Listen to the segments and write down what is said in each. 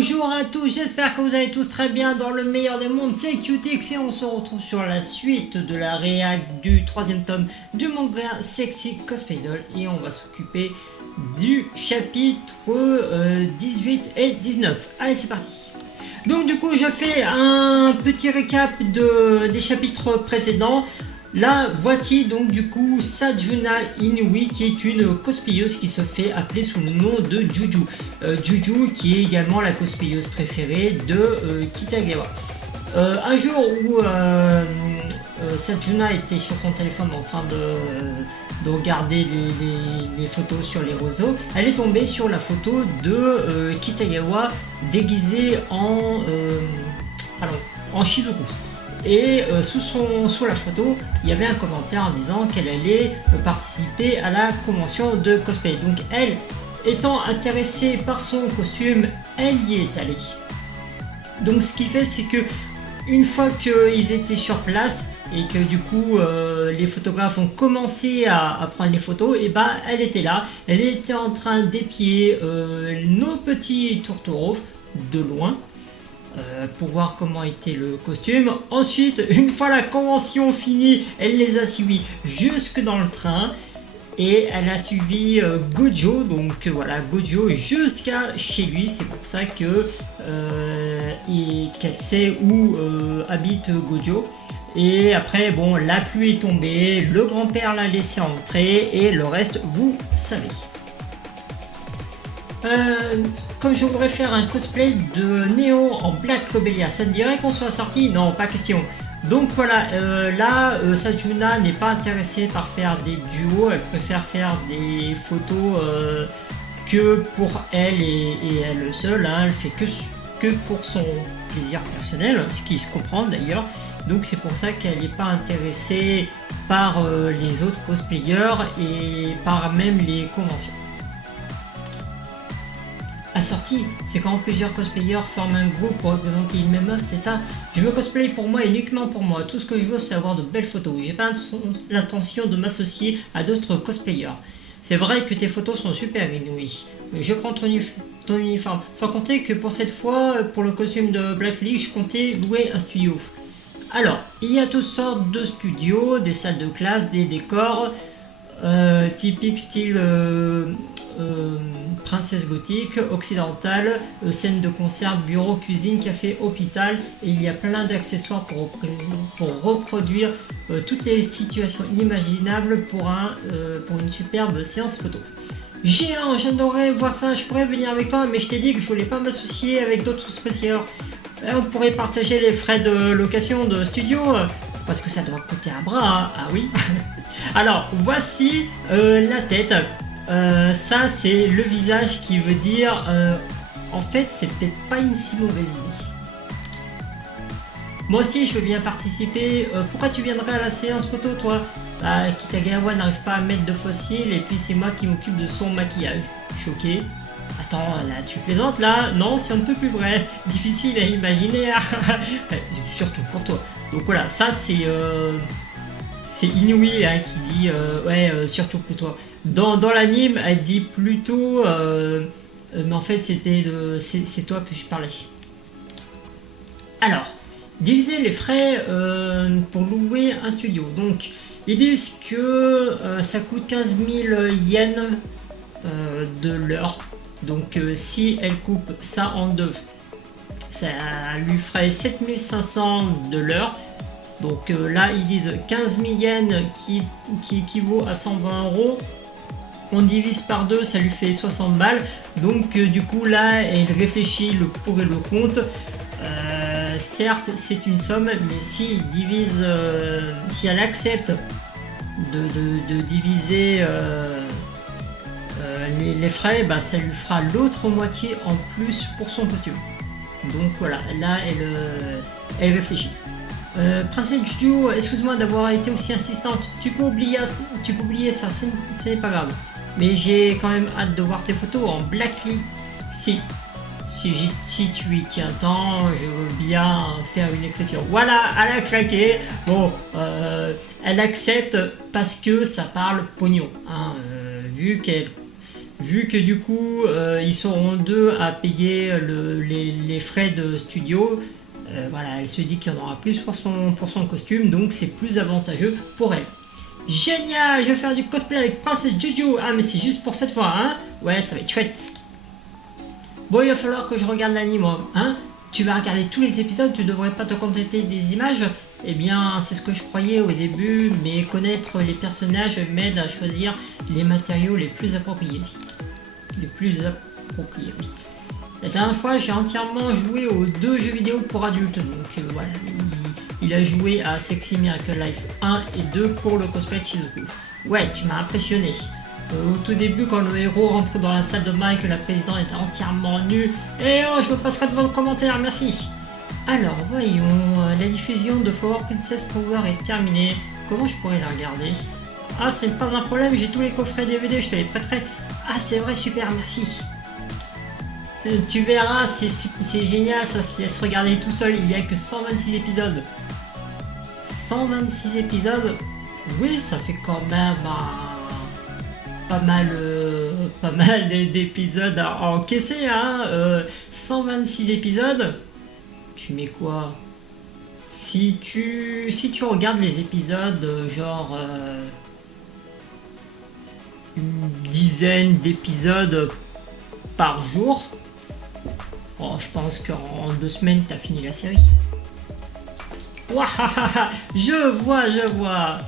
Bonjour à tous, j'espère que vous allez tous très bien dans le meilleur des mondes, c'est QTX et on se retrouve sur la suite de la réac du troisième tome du manga Sexy Cosplay Doll et on va s'occuper du chapitre 18 et 19. Allez, c'est parti. Donc du coup je fais un petit récap des chapitres précédents. Là, voici donc du coup Sajuna Inui qui est une cosplayeuse qui se fait appeler sous le nom de Juju. Juju qui est également la cosplayeuse préférée de Kitagawa. Un jour où Sajuna était sur son téléphone en train de regarder les photos sur les réseaux, elle est tombée sur la photo de Kitagawa déguisé en Shizuku. Et sous la photo, il y avait un commentaire en disant qu'elle allait participer à la convention de cosplay. Donc elle, étant intéressée par son costume, elle y est allée. Donc ce qui fait, c'est que une fois qu'ils étaient sur place et que du coup les photographes ont commencé à prendre les photos, et ben elle était là, elle était en train d'épier nos petits tourtereaux de loin. Pour voir comment était le costume. Ensuite, une fois la convention finie, elle les a suivis jusque dans le train et elle a suivi Gojo, donc voilà, Gojo jusqu'à chez lui. C'est pour ça que qu'elle sait où habite Gojo. Et après, bon, la pluie est tombée, le grand-père l'a laissé entrer et le reste, vous savez. Comme je voudrais faire un cosplay de Néo en Black Lobelia, ça te dirait qu'on soit sorti? Non, pas question. Donc voilà, là, Sajuna n'est pas intéressée par faire des duos, elle préfère faire des photos que pour elle et elle seule, hein. Elle fait que pour son plaisir personnel, ce qui se comprend d'ailleurs. Donc c'est pour ça qu'elle n'est pas intéressée par les autres cosplayers et par même les conventions. Assorti, c'est quand plusieurs cosplayers forment un groupe pour représenter une même œuvre, c'est ça? Je veux cosplay pour moi et uniquement pour moi. Tout ce que je veux, c'est avoir de belles photos. J'ai pas l'intention de m'associer à d'autres cosplayers. C'est vrai que tes photos sont super, Inouï. Je prends ton uniforme. Sans compter que pour cette fois, pour le costume de Black Lee, je comptais louer un studio. Alors, il y a toutes sortes de studios, des salles de classe, des décors typiques style princesse gothique, occidentale, scène de concert, bureau, cuisine, café, hôpital, et il y a plein d'accessoires pour reproduire toutes les situations inimaginables pour une superbe séance photo. Géant, j'adorerais voir ça, je pourrais venir avec toi, mais je t'ai dit que je voulais pas m'associer avec d'autres spécialistes. On pourrait partager les frais de location de studio, parce que ça doit coûter un bras, hein. Ah oui. Alors, voici la tête. Ça c'est le visage qui veut dire en fait c'est peut-être pas une si mauvaise idée. Moi aussi je veux bien participer. Pourquoi tu viendrais à la séance photo toi? Kitagawa n'arrive pas à mettre de fossiles et puis c'est moi qui m'occupe de son maquillage. Choqué. Attends, là tu plaisantes là? Non, c'est un peu plus vrai. Difficile à imaginer. Surtout pour toi. Donc voilà, ça c'est Inouï hein, qui dit surtout pour toi. Dans l'anime, elle dit plutôt mais en fait c'est toi que je parlais. Alors, diviser les frais pour louer un studio. Donc, ils disent que ça coûte 15 000 yens de l'heure. Donc, si elle coupe ça en deux, ça lui ferait 7500 de l'heure. Donc là, ils disent 15 000 yens qui équivaut à 120 €. On divise par deux, ça lui fait 60 balles. Donc du coup là, elle réfléchit le pour et le contre. Certes, c'est une somme, mais si elle accepte de diviser les frais, bah, ça lui fera l'autre moitié en plus pour son costume. Donc voilà, là, elle réfléchit. Princesse Juju, excuse-moi d'avoir été aussi insistante. Tu peux oublier ça, ce n'est pas grave. Mais j'ai quand même hâte de voir tes photos en Black Lee. Si tu y tiens tant, je veux bien faire une exception. Voilà, elle a claqué. Bon, elle accepte parce que ça parle pognon. Hein, vu vu que du coup ils seront deux à payer les frais de studio, voilà, elle se dit qu'il y en aura plus pour son costume, donc c'est plus avantageux pour elle. Génial, je vais faire du cosplay avec Princesse Juju. Ah mais c'est juste pour cette fois, hein. Ouais, ça va être chouette. Bon, il va falloir que je regarde l'anime, hein. Tu vas regarder tous les épisodes, tu devrais pas te contenter des images. Eh bien, c'est ce que je croyais au début, mais connaître les personnages m'aide à choisir les matériaux les plus appropriés. Les plus appropriés, oui. La dernière fois, j'ai entièrement joué aux 2 jeux vidéo pour adultes, donc voilà, il a joué à Sexy Miracle Life 1 et 2 pour le cosplay de Shizuku. Ouais, tu m'as impressionné. Au tout début, quand le héros rentre dans la salle de bain et que la présidente était entièrement nue, et oh, je me passerai devant le commentaire, merci. Alors, voyons, la diffusion de Flower Princess Power est terminée. Comment je pourrais la regarder? Ah, c'est pas un problème, j'ai tous les coffrets DVD, je te les prêterai. Ah, c'est vrai, super, merci. Tu verras, c'est génial, ça se laisse regarder tout seul, il n'y a que 126 épisodes. 126 épisodes, oui, ça fait quand même pas mal d'épisodes à encaisser, hein. 126 épisodes, tu mets quoi? Si tu regardes les épisodes, genre une dizaine d'épisodes par jour, oh, je pense qu'en 2 semaines, t'as fini la série. Wahaha, je vois.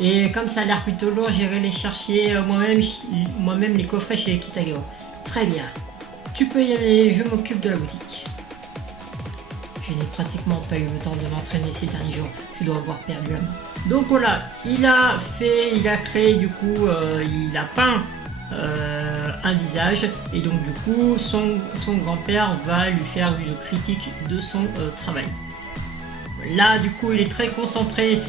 Et comme ça a l'air plutôt lourd, j'irai les chercher moi-même les coffrets chez Kitagawa. Très bien. Tu peux y aller, je m'occupe de la boutique. Je n'ai pratiquement pas eu le temps de m'entraîner ces derniers jours. Je dois avoir perdu la main. Donc voilà, il a créé du coup, il a peint un visage, et donc du coup son grand-père va lui faire une critique de son travail. Là du coup il est très concentré,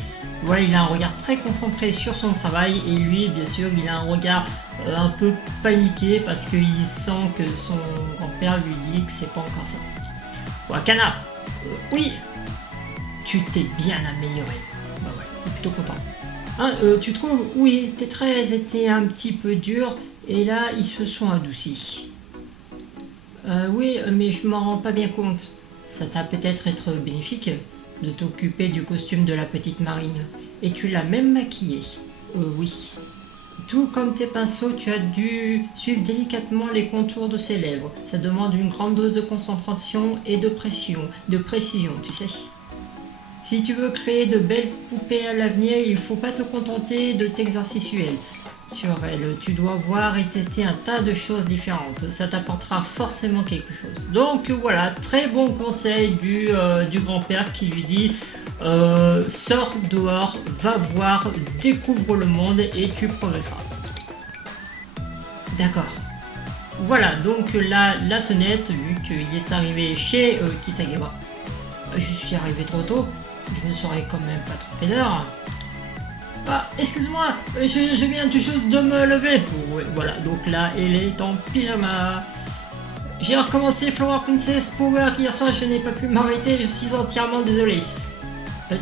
voilà, il a un regard très concentré sur son travail, et lui bien sûr il a un regard un peu paniqué parce qu'il sent que son grand-père lui dit que c'est pas encore ça. Wakana, oui, tu t'es bien amélioré. Bah ouais, je suis plutôt content. Hein, tu trouves? Oui, tes traits étaient un petit peu durs, et là, ils se sont adoucis. Oui, mais je m'en rends pas bien compte. Ça t'a peut-être être bénéfique de t'occuper du costume de la petite Marine. Et tu l'as même maquillé. Oui. Tout comme tes pinceaux, tu as dû suivre délicatement les contours de ses lèvres. Ça demande une grande dose de concentration et de précision, tu sais. Si tu veux créer de belles poupées à l'avenir, il ne faut pas te contenter de texercer sur elles. Tu dois voir et tester un tas de choses différentes. Ça t'apportera forcément quelque chose. Donc voilà, très bon conseil du grand-père qui lui dit sors dehors, va voir, découvre le monde et tu progresseras. D'accord. Voilà, donc là, la sonnette, vu qu'il est arrivé chez Kitagawa. Je suis arrivé trop tôt. Je ne saurais quand même pas trompé d'heure. Ah, excuse-moi, je viens tout juste de me lever. Ouais, voilà, donc là, elle est en pyjama. J'ai recommencé Flower Princess Power hier soir, je n'ai pas pu m'arrêter, je suis entièrement désolé.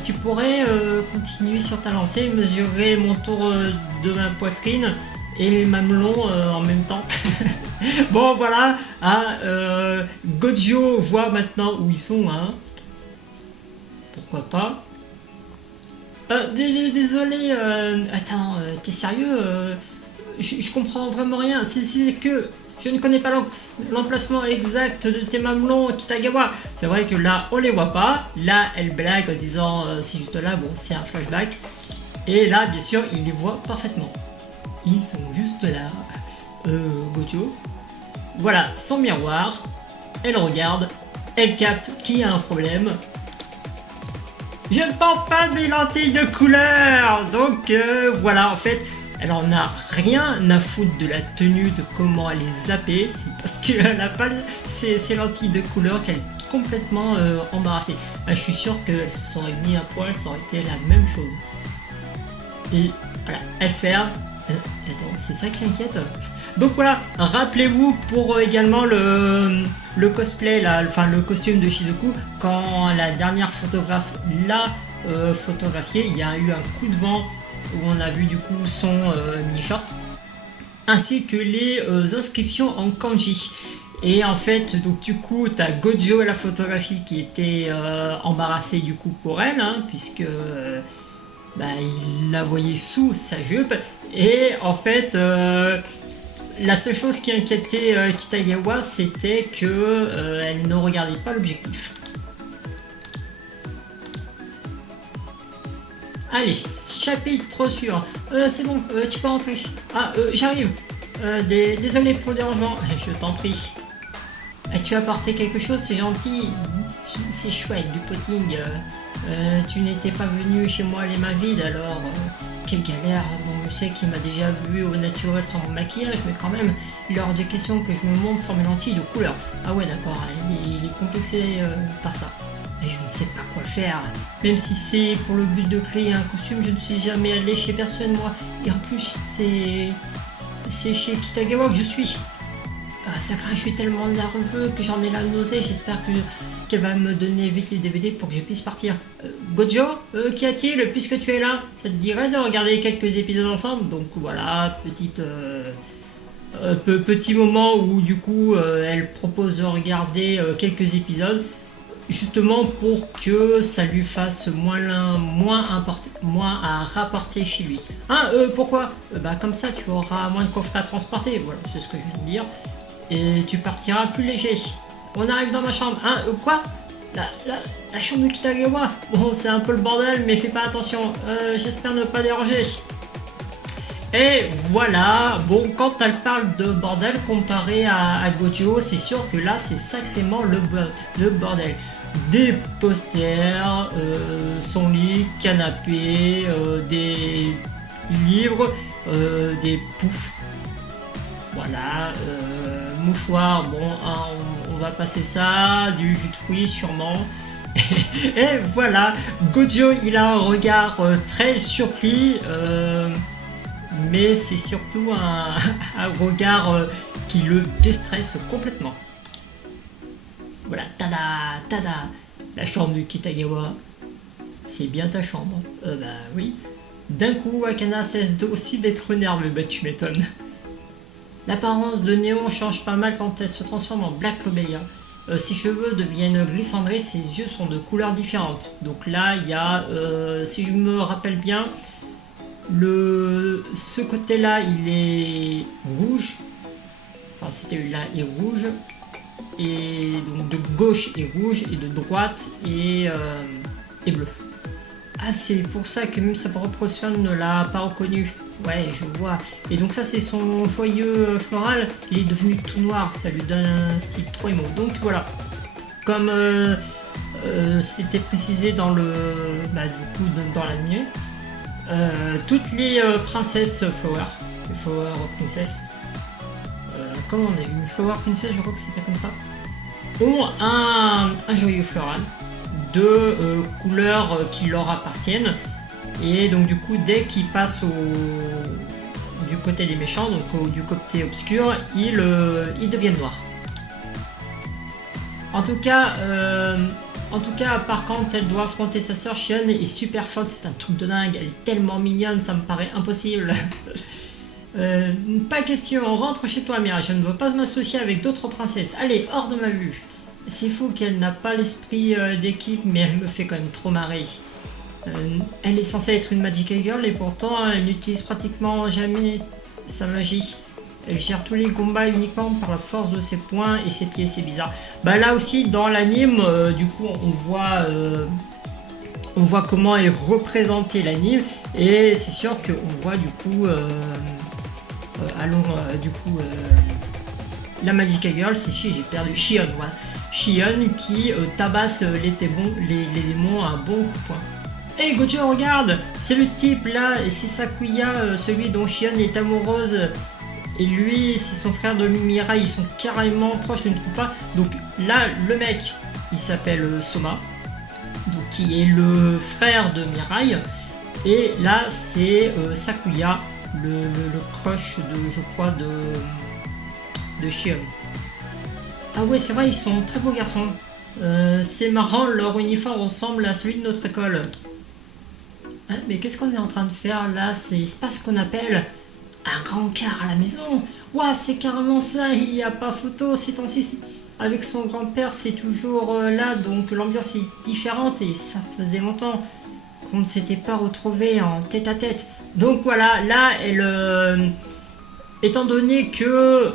Tu pourrais continuer sur ta lancée, mesurer mon tour de ma poitrine et mes mamelons en même temps. Bon, voilà, hein, Gojo voit maintenant où ils sont, hein. Pourquoi pas. Désolé, attends, t'es sérieux? Je comprends vraiment rien. C'est que je ne connais pas l'emplacement exact de tes mamelons, Kitagawa. C'est vrai que là, on les voit pas. Là, elle blague en disant c'est juste là. Bon, c'est un flashback. Et là, bien sûr, il les voit parfaitement. Ils sont juste là. Gojo. Voilà, son miroir. Elle regarde. Elle capte qu'il y a un problème. Je ne porte pas mes lentilles de couleur. Donc voilà, en fait, elle en a rien à foutre de la tenue, de comment elle est zappée. C'est parce qu'elle n'a pas ces lentilles de couleur qu'elle est complètement embarrassée. Je suis sûr qu'elle se serait mis à poil, ça aurait été la même chose. Et voilà, elle ferme. Attends, c'est ça qui inquiète. Donc voilà, rappelez-vous pour également le cosplay, enfin le costume de Shizuku, quand la dernière photographe l'a photographié, il y a eu un coup de vent où on a vu du coup son mini-short. ainsi que les inscriptions en kanji. Et en fait, donc du coup, t'as Gojo à la photographie qui était embarrassé du coup pour elle, hein, puisque bah, il la voyait sous sa jupe. Et en fait, la seule chose qui inquiétait Kitagawa, c'était que elle ne regardait pas l'objectif. Allez, chapitre suivant. C'est bon, tu peux rentrer. Ah, j'arrive. Désolé pour le dérangement. Je t'en prie. Tu as apporté quelque chose, c'est gentil. C'est chouette, du pudding. Tu n'étais pas venu chez moi les mains vides, alors quelle galère. Bon, je sais qu'il m'a déjà vu au naturel sans maquillage, mais quand même, il est hors de question que je me montre sans mes lentilles de couleur. Ah ouais, d'accord, il est complexé par ça. Et je ne sais pas quoi faire. Même si c'est pour le but de créer un costume, je ne suis jamais allé chez personne, moi. Et en plus, c'est chez Kitagawa que je suis. Ah, ça craint, je suis tellement nerveux que j'en ai la nausée. J'espère qu'elle va me donner vite les DVD pour que je puisse partir. Gojo, qu'y a-t-il puisque tu es là? Ça te dirait de regarder quelques épisodes ensemble? Donc voilà, petit moment où du coup elle propose de regarder quelques épisodes. Justement pour que ça lui fasse moins à rapporter chez lui. Ah, pourquoi? Bah comme ça tu auras moins de coffres à transporter, voilà, c'est ce que je viens de dire. Et tu partiras plus léger. On arrive dans ma chambre. Hein, quoi? La chambre de Kitagawa. Bon, c'est un peu le bordel, mais fais pas attention. J'espère ne pas déranger. Et voilà, bon, quand elle parle de bordel comparé à Gojo, c'est sûr que là, c'est sacrément le bordel. Des posters, son lit, canapé, des livres, des poufs. Voilà, mouchoir, bon, hein, on va passer ça, du jus de fruits sûrement. Et voilà, Gojo, il a un regard très surpris. Mais c'est surtout un regard qui le déstresse complètement. Voilà, tada, la chambre de Kitagawa, c'est bien ta chambre. Bah oui. D'un coup, Akana cesse aussi d'être nerveux, bah tu m'étonnes. L'apparence de Néon change pas mal quand elle se transforme en Black Lobeya. Ses cheveux deviennent gris cendré, ses yeux sont de couleurs différentes. Donc là, il y a, si je me rappelle bien, ce côté-là, il est rouge. Enfin, c'était là, est rouge. Et donc de gauche est rouge et de droite est bleu. Ah, c'est pour ça que même sa propre personne ne l'a pas reconnu. Ouais, je vois. Et donc ça, c'est son joyeux floral. Il est devenu tout noir. Ça lui donne un style trop émo. Donc voilà. Comme c'était précisé dans le, du coup, dans l'anime. Toutes les princesses Flower, les Flower Princess, comment on est une Flower Princess, je crois que c'était comme ça, ont un joyeux floral de couleurs qui leur appartiennent. Et donc du coup, dès qu'ils passent du côté des méchants, donc du côté obscur, ils deviennent noirs. En tout cas, par contre, elle doit affronter sa sœur. Shion est super forte, c'est un truc de dingue. Elle est tellement mignonne, ça me paraît impossible. Pas question, rentre chez toi, Mira. Je ne veux pas m'associer avec d'autres princesses. Allez, hors de ma vue. C'est fou qu'elle n'a pas l'esprit d'équipe, mais elle me fait quand même trop marrer. Elle est censée être une Magic Girl et pourtant elle n'utilise pratiquement jamais sa magie. Elle gère tous les combats uniquement par la force de ses poings et ses pieds, c'est bizarre. Bah là aussi dans l'anime, du coup on voit comment est représenté l'anime et c'est sûr qu'on voit du coup, la Magic Girl, c'est j'ai perdu Shion, voilà. Shion qui tabasse les démons à un bon coup de poing. Hey Gojo, regarde, c'est le type là, et c'est Sakuya, celui dont Shion est amoureuse. Et lui, c'est son frère de Mirai, ils sont carrément proches, je ne trouve pas. Donc là, le mec, il s'appelle Soma, donc, qui est le frère de Mirai. Et là, c'est Sakuya, le crush de, je crois, de Shion. Ah ouais, c'est vrai, ils sont très beaux garçons. C'est marrant, leur uniforme ressemble à celui de notre école. Hein, mais qu'est-ce qu'on est en train de faire là? C'est pas ce qu'on appelle un rencard à la maison. Ouah, c'est carrément ça, il n'y a pas photo ces temps-ci. Avec son grand-père, c'est toujours là, donc l'ambiance est différente et ça faisait longtemps qu'on ne s'était pas retrouvé en tête-à-tête. Donc voilà, là, étant donné que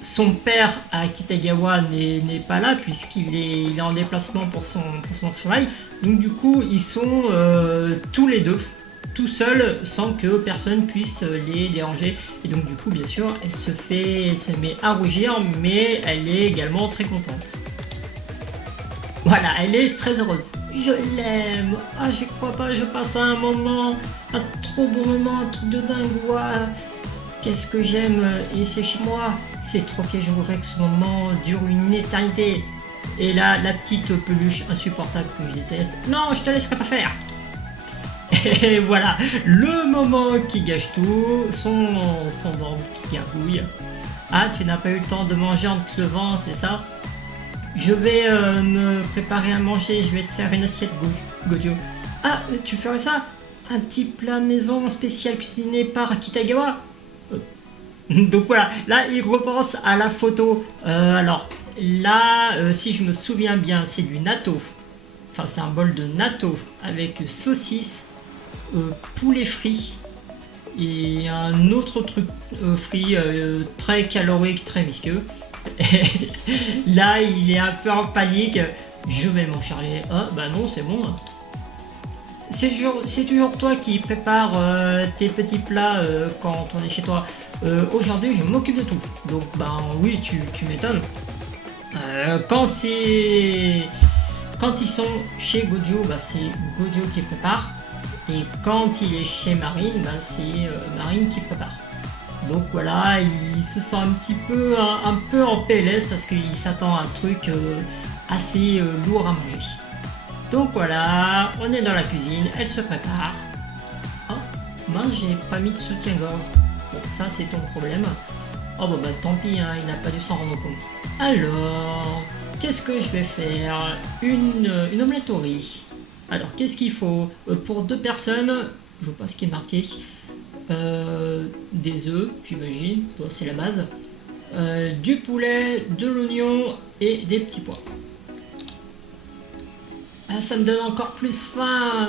son père à Kitagawa n'est pas là, il est en déplacement pour son travail, donc du coup, ils sont tous les deux tout seul sans que personne puisse les déranger, et donc du coup bien sûr elle se met à rougir, mais elle est également très contente. Voilà, elle est très heureuse. Je l'aime, ah je crois pas, je passe un trop bon moment, un truc de dingue, ouah, qu'est-ce que j'aime, et c'est chez moi, c'est trop que je voudrais que ce moment dure une éternité. Et là, la petite peluche insupportable que je déteste, non je te laisserai pas faire. Et voilà, le moment qui gâche tout, son ventre qui gargouille. Ah, tu n'as pas eu le temps de manger en te levant, c'est ça? Je vais me préparer à manger, je vais te faire une assiette Gojo. Ah, tu ferais ça? Un petit plat maison spécial cuisiné par Kitagawa? Donc voilà, là il repense à la photo. Alors là, si je me souviens bien, c'est du natto. Enfin, c'est un bol de natto avec saucisse, poulet frit et un autre truc frit très calorique, très visqueux. Et là, il est un peu en panique. Je vais m'en charger. Ah, bah non, c'est bon. C'est toujours toi qui prépares tes petits plats quand on est chez toi. Aujourd'hui, je m'occupe de tout. Donc, ben oui, tu m'étonnes. Quand ils sont chez Gojo, bah, c'est Gojo qui prépare. Et quand il est chez Marine, bah, c'est Marine qui prépare. Donc voilà, il se sent un peu en PLS parce qu'il s'attend à un truc assez lourd à manger. Donc voilà, on est dans la cuisine, elle se prépare. Oh, mince, j'ai pas mis de soutien-gorge. Bon, ça c'est ton problème. Oh bah tant pis, hein, il n'a pas dû s'en rendre compte. Alors, qu'est-ce que je vais faire? Une omelette au riz. Alors, qu'est-ce qu'il faut? Pour 2 personnes, je vois pas ce qui est marqué. Des œufs, j'imagine, c'est la base. Du poulet, de l'oignon et des petits pois. Ah, ça me donne encore plus faim.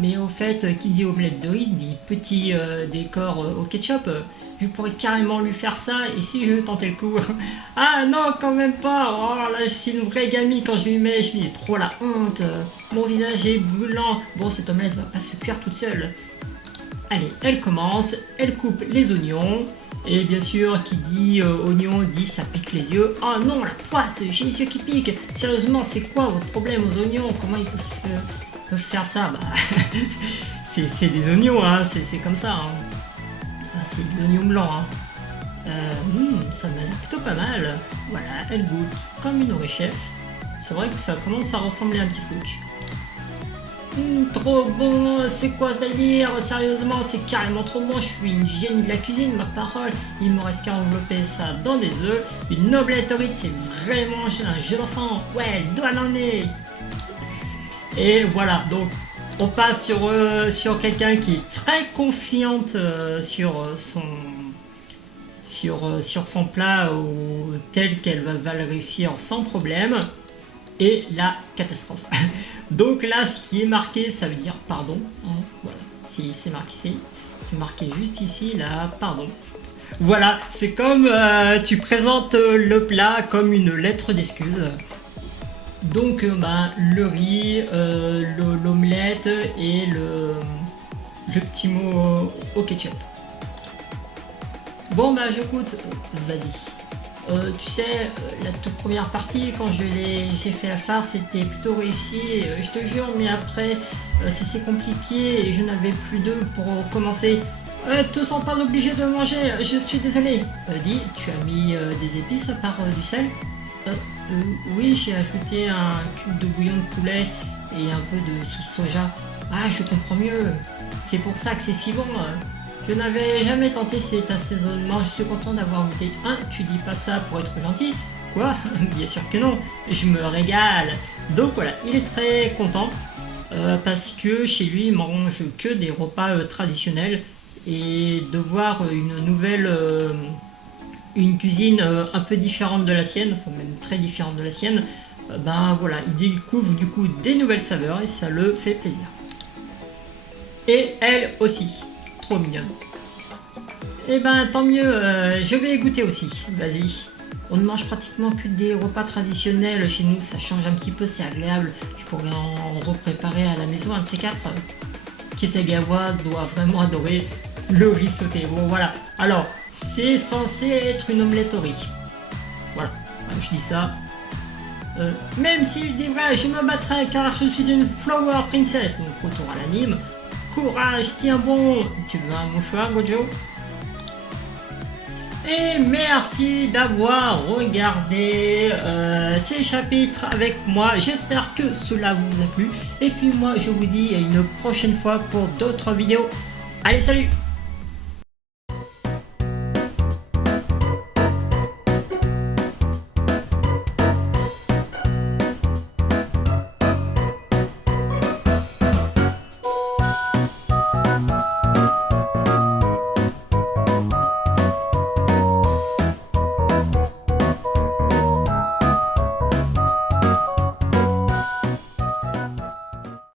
Mais au fait, qui dit omelette de riz dit petit décor au ketchup. Je pourrais carrément lui faire ça, et si je tentais le coup. Ah non, quand même pas. Oh là, je suis une vraie gamine quand je lui mets, je lui ai trop la honte. Mon visage est brûlant. Bon, cette omelette va pas se cuire toute seule. Allez, elle commence, elle coupe les oignons. Et bien sûr, qui dit oignon dit ça pique les yeux. Oh non, la poisse, j'ai les yeux qui piquent. Sérieusement, c'est quoi votre problème aux oignons? Comment ils peuvent faire ça? Bah, c'est des oignons, hein, c'est comme ça. Hein. Ah, c'est de l'oignon blanc. Hein. Ça m'a l'air plutôt pas mal. Voilà, elle goûte comme une vraie chef. C'est vrai que ça commence à ressembler à un petit truc. Trop bon, c'est quoi ce délire? Sérieusement, c'est carrément trop bon, je suis une génie de la cuisine, ma parole. Il me reste qu'à envelopper ça dans des œufs. Une omelette au riz, c'est vraiment un jeu d'enfant. Ouais, le doigt dans le nez. Et voilà, donc on passe sur quelqu'un qui est très confiante sur son plat tel qu'elle va le réussir sans problème. Et la catastrophe. Donc là, ce qui est marqué, ça veut dire pardon. Hein, voilà, si c'est marqué juste ici, là, pardon. Voilà, c'est comme tu présentes le plat comme une lettre d'excuse. Donc le riz, l'omelette et le petit mot au ketchup. Bon bah je goûte, vas-y. Tu sais, la toute première partie, quand j'ai fait la farce, c'était plutôt réussi, je te jure, mais après, c'est compliqué et je n'avais plus d'œufs pour commencer. Te sens pas obligé de manger, je suis désolé. Dis, tu as mis des épices à part du sel? Oui, j'ai ajouté un cube de bouillon de poulet et un peu de sauce soja. Ah, je comprends mieux, c'est pour ça que c'est si bon. Je n'avais jamais tenté cet assaisonnement, je suis content d'avoir goûté. Hein, tu dis pas ça pour être gentil? Quoi? Bien sûr que non, je me régale. Donc voilà, il est très content parce que chez lui il mange que des repas traditionnels et de voir une cuisine un peu différente de la sienne, enfin même très différente de la sienne, ben voilà, il découvre du coup des nouvelles saveurs et ça le fait plaisir. Et elle aussi, trop mignonne. Et ben tant mieux, je vais goûter aussi, vas-y. On ne mange pratiquement que des repas traditionnels chez nous, ça change un petit peu, c'est agréable. Je pourrais en repréparer à la maison, un de ces quatre. Kitagawa doit vraiment adorer le riz sauté. Bon voilà, alors c'est censé être une omelette au riz. Voilà, je dis ça. Même s'il dit vrai, je me battrai car je suis une flower princess. Donc retour à l'anime. Courage, tiens bon. Tu veux un mouchoir, Gojo? Et merci d'avoir regardé ces chapitres avec moi. J'espère que cela vous a plu. Et puis moi, je vous dis à une prochaine fois pour d'autres vidéos. Allez, salut!